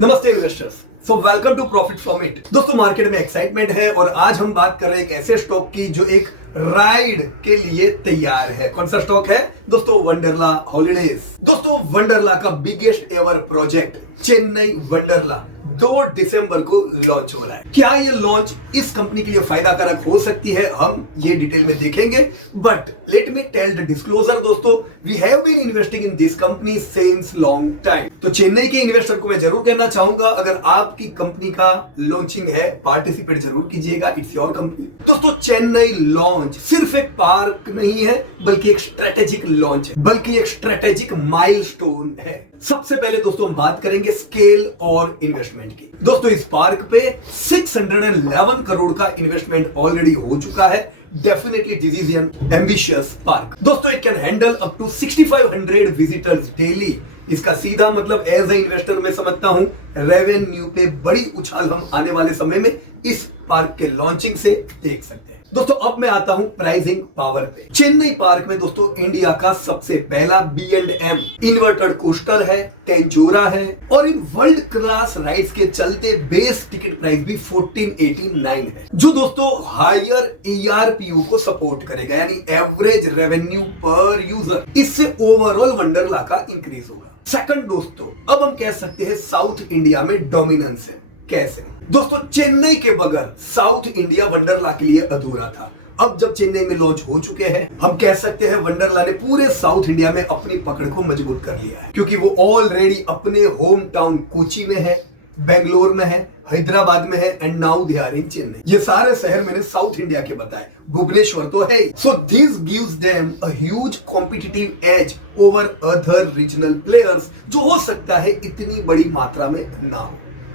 नमस्ते investors. Welcome to profit from it. दोस्तों market में एक्साइटमेंट है और आज हम बात कर रहे हैं एक ऐसे स्टॉक की जो एक राइड के लिए तैयार है। कौन सा स्टॉक है दोस्तों? वंडरला हॉलिडेज। दोस्तों वंडरला का biggest ever project Chennai Wonderla 2 दिसंबर को लॉन्च हो रहा है। क्या ये लॉन्च इस कंपनी के लिए फायदा कारक हो सकती है, हम ये डिटेल में देखेंगे। But let me tell the disclosure दोस्तों, we have been investing in this company since long time. तो चेन्नई के इन्वेस्टर को मैं जरूर कहना चाहूंगा, अगर आपकी कंपनी का लॉन्चिंग है पार्टिसिपेट जरूर कीजिएगा, इट्स योर कंपनी। दोस्तों चेन्नई लॉन्च सिर्फ एक पार्क नहीं है बल्कि एक स्ट्रेटेजिक लॉन्च है, बल्कि एक स्ट्रेटेजिक माइलस्टोन है। सबसे पहले दोस्तों हम बात करेंगे स्केल और इन्वेस्टमेंट की। दोस्तों इस पार्क पे 611 करोड़ का इन्वेस्टमेंट ऑलरेडी हो चुका है। Definitely this is an ambitious park. दोस्तों it can handle up to 6500 visitors daily. इसका सीधा मतलब एज ए इन्वेस्टर मैं समझता हूं रेवेन्यू पे बड़ी उछाल हम आने वाले समय में इस पार्क के लॉन्चिंग से देख सकते हैं। दोस्तों अब मैं आता हूं प्राइसिंग पावर पे। चेन्नई पार्क में दोस्तों इंडिया का सबसे पहला B&M इन्वर्टेड कोस्टर है, टेंजोरा है और इन वर्ल्ड क्लास राइड्स के चलते बेस टिकट प्राइस भी 1489 है, जो दोस्तों हायर ERPU को सपोर्ट करेगा, यानी एवरेज रेवेन्यू पर यूजर। इससे ओवरऑल वंडरला का इंक्रीज होगा। सेकंड दोस्तों, अब हम कह सकते हैं साउथ इंडिया में डोमिनेंस है। कैसे दोस्तों? चेन्नई के बगैर साउथ इंडिया वंडरला के लिए अधूरा था। अब जब चेन्नई में लॉन्च हो चुके हैं, हम कह सकते हैं वंडरला ने पूरे साउथ इंडिया में अपनी पकड़ को मजबूत कर लिया है, क्योंकि वो ऑलरेडी अपने होम टाउन कोची में है, बेंगलोर में है, हैदराबाद में है and now they are in Chennai. ये सारे शहर मैंने साउथ इंडिया के बताए, भुवनेश्वर तो है। So this gives them a huge competitive as over other regional players, जो हो सकता है इतनी बड़ी मात्रा में ना हो।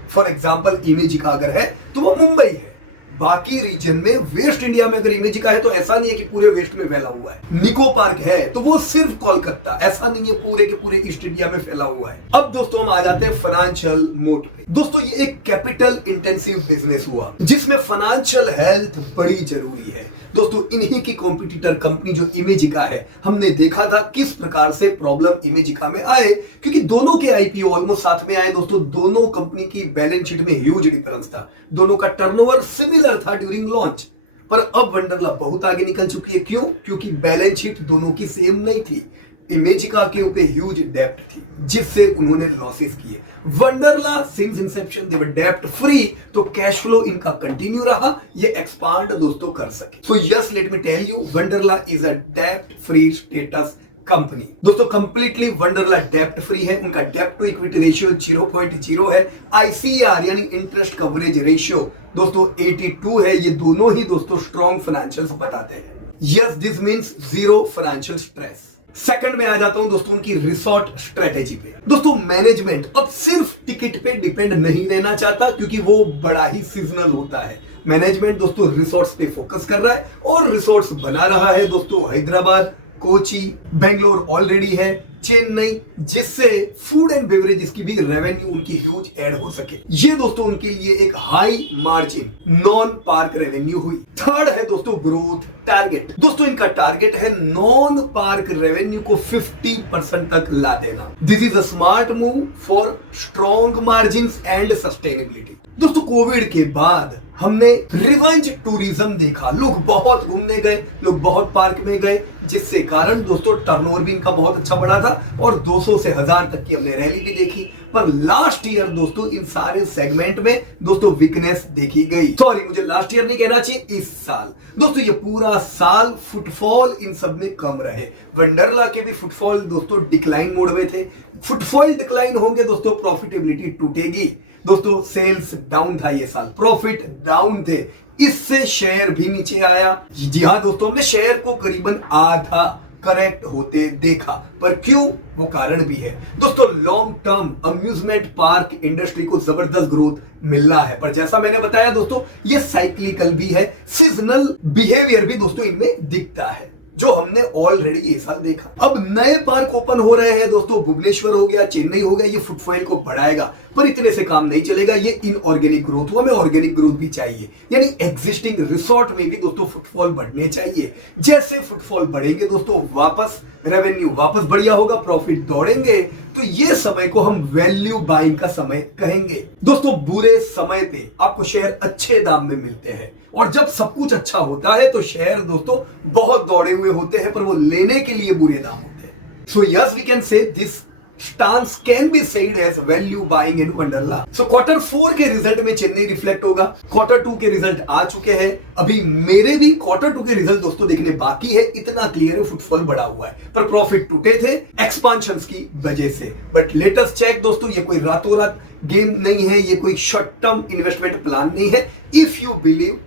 फॉर एग्जाम्पल इमेजिका अगर है तो वो मुंबई है, बाकी रीजन में वेस्ट इंडिया में अगर इमेजिका है तो ऐसा नहीं है कि पूरे वेस्ट में फैला हुआ है। निको पार्क है तो वो सिर्फ कोलकाता, ऐसा नहीं है पूरे के पूरे ईस्ट इंडिया में फैला हुआ है। अब दोस्तों हम आ जाते हैं फाइनेंशियल मोड पे। दोस्तों ये एक कैपिटल इंटेंसिव बिजनेस हुआ जिसमें फाइनेंशियल हेल्थ बड़ी जरूरी है। दोस्तों इन्हीं की कॉम्पिटिटर कंपनी जो इमेजिका है, हमने देखा था किस प्रकार से प्रॉब्लम इमेजिका में आए, क्योंकि दोनों के IPO ऑलमोस्ट साथ में आए। दोस्तों दोनों कंपनी की बैलेंस शीट में ह्यूज डिफरेंस था, दोनों का टर्नओवर सिमिलर था ड्यूरिंग लॉन्च। पर अब वंडरला बहुत आगे निकल चुकी है। क्यों? क्योंकि बैलेंस शीट दोनों की सेम नहीं थी। इमेजिका के ऊपर ह्यूज डेप्ट थी जिससे उन्होंने लॉसेस किए। Wonderla since inception they were डेप्ट फ्री, तो कैश फ्लो इनका कंटिन्यू रहा, ये एक्सपांड दोस्तों कर सके। So yes let me tell you, Wonderla is a डेप्ट फ्री स्टेटस कंपनी। दोस्तों कंप्लीटली वंडरला डेप्ट फ्री है। उनका डेप्ट टू इक्विटी रेशियो 0.0 है। ICR यानी इंटरेस्ट कवरेज रेशियो दोस्तों 82 है। ये दोनों ही दोस्तों स्ट्रॉन्ग फाइनेंशियल्स बताते हैं। Yes this means zero financial stress. Second में आ जाता हूं दोस्तों उनकी रिसोर्ट स्ट्रेटेजी पे। दोस्तों मैनेजमेंट अब सिर्फ टिकट पे डिपेंड नहीं रहना चाहता, क्योंकि वो बड़ा ही सीजनल होता है। मैनेजमेंट दोस्तों रिसोर्ट्स पे फोकस कर रहा है और रिसोर्ट्स बना रहा है दोस्तों हैदराबाद, कोची, बेंगलोर ऑलरेडी है, चेन्नई, जिससे फूड एंड बेवरेजेस की भी रेवेन्यू उनकी ह्यूज ऐड हो सके। ये दोस्तों उनके लिए एक high margin non park revenue हुई। थर्ड है दोस्तों ग्रोथ टारगेट। दोस्तों इनका टारगेट है नॉन पार्क रेवेन्यू को 50% तक ला देना। This is a smart move for strong margins and sustainability. दोस्तों कोविड के बाद हमने रिवेंज टूरिज्म देखा, लोग बहुत घूमने गए, लोग बहुत पार्क में गए, जिससे कारण दोस्तों टर्नओवर भी इनका बहुत अच्छा बढ़ा था और 200 से 1000 तक की हमने रैली भी देखी। पर लास्ट ईयर दोस्तों इन सारे सेगमेंट में दोस्तों वीकनेस देखी गई। सॉरी, मुझे लास्ट ईयर नहीं कहना चाहिए, इस साल। दोस्तों ये पूरा साल फुटफॉल इन सब में कम रहे। वंडरला के भी फुटफॉल दोस्तों डिक्लाइन मोड में थे। फुटफॉल डिक्लाइन होंगे दोस्तों, प्रॉफिटेबिलिटी टूटेगी। दोस्तों सेल्स डाउन था ये साल, प्रॉफिट डाउन थे, इससे शेयर भी नीचे आया। जी हाँ दोस्तों, हमने शेयर को करीबन आधा करेक्ट होते देखा। पर क्यों? वो कारण भी है दोस्तों। Long term amusement park industry को जबरदस्त ग्रोथ मिल रहा है, पर जैसा मैंने बताया दोस्तों ये साइक्लिकल भी है, सीजनल बिहेवियर भी दोस्तों इनमें दिखता है, जो हमने ऑलरेडी ये साल देखा। अब नए पार्क ओपन हो रहे हैं दोस्तों, भुवनेश्वर हो गया, चेन्नई हो गया, ये फुटफॉल को बढ़ाएगा। पर इतने से काम नहीं चलेगा, ये इनऑर्गेनिक ग्रोथ हुआ, हमें ऑर्गेनिक ग्रोथ भी चाहिए। यानी एग्जिस्टिंग रिसोर्ट में भी दोस्तों फुटफॉल बढ़ने चाहिए। जैसे फुटफॉल बढ़ेंगे दोस्तों, वापस रेवेन्यू वापस बढ़िया होगा, प्रॉफिट दौड़ेंगे, तो ये समय को हम वैल्यू बाइंग का समय कहेंगे। दोस्तों बुरे समय पे आपको शेयर अच्छे दाम में मिलते हैं, और जब सब कुछ अच्छा होता है तो शेयर दोस्तों बहुत दौड़े हुए होते हैं, पर वो लेने के लिए बुरे दाम होते हैं। So yes, we can say this stance can be said as value buying in Wonderla. So quarter 4 के रिजल्ट में चेन्नई रिफ्लेक्ट होगा, क्वार्टर 2 के रिजल्ट आ चुके हैं, अभी मेरे भी क्वार्टर 2 के रिजल्ट दोस्तों देखने बाकी है। इतना क्लियर है फुटफॉल बढ़ा हुआ है, पर प्रॉफिट टूटे थे एक्सपांशंस की वजह से। बट लेटेस्ट चेक दोस्तों, ये कोई रातों रात गेम नहीं है, ये कोई शॉर्ट टर्म इन्वेस्टमेंट प्लान नहीं है। If you believe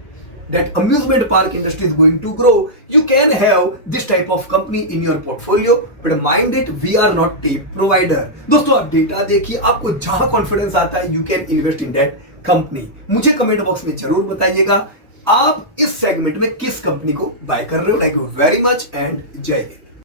that amusement park industry is going to grow, you can have this type of company in your portfolio, but mind it, we are not tape provider. दोस्तों आप data देखिए, आपको जहां confidence आता है you can invest in that company. मुझे comment box में जरूर बताइएगा आप इस सेगमेंट में किस कंपनी को बाय कर रहे हो। Thank you very much and जय हिंद।